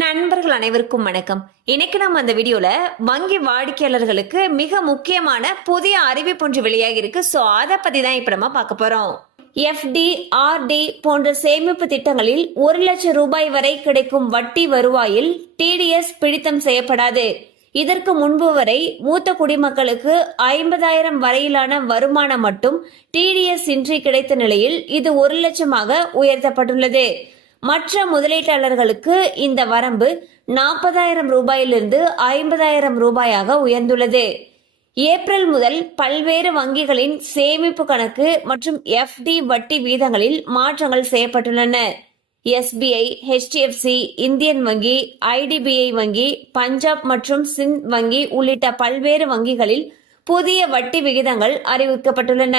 நண்பர்கள் அனைவருக்கும் வணக்கம். இன்னைக்கு நம்ம அந்த வீடியோல வங்கி வாடிக்கையாளர்களுக்கு மிக முக்கியமான புதிய அறிவிப்பு ஒன்று வெளியாகி இருக்கு. ஸோ அதை பத்தி தான் இப்ப நம்ம பார்க்க போறோம். எஃப்டி ஆர்டி போன்ற சேமிப்பு திட்டங்களில் ஒரு லட்சம் ரூபாய் வரை கிடைக்கும் வட்டி வருவாயில் டிடிஎஸ் பிடித்தம் செய்யப்படாது. இதற்கு முன்பு வரை மூத்த குடிமக்களுக்கு ஐம்பதாயிரம் வரையிலான வருமானம் மட்டும் டிடிஎஸ் இன்றி கிடைத்த நிலையில் இது ஒரு லட்சமாக உயர்த்தப்பட்டுள்ளது. மற்ற முதலீட்டாளர்களுக்கு இந்த வரம்பு நாற்பதாயிரம் ரூபாயிலிருந்து ஐம்பதாயிரம் ரூபாயாக உயர்ந்துள்ளது. ஏப்ரல் முதல் பல்வேறு வங்கிகளின் சேமிப்பு கணக்கு மற்றும் எஃப்டி வட்டி வீதங்களில் மாற்றங்கள் செய்யப்பட்டுள்ளன. எஸ்பிஐ ஹெச்டிஎஃப்சி இந்தியன் வங்கி ஐடிபிஐ வங்கி பஞ்சாப் மற்றும் சிந்த் வங்கி உள்ளிட்ட பல்வேறு வங்கிகளில் புதிய வட்டி விகிதங்கள் அறிவிக்கப்பட்டுள்ளன.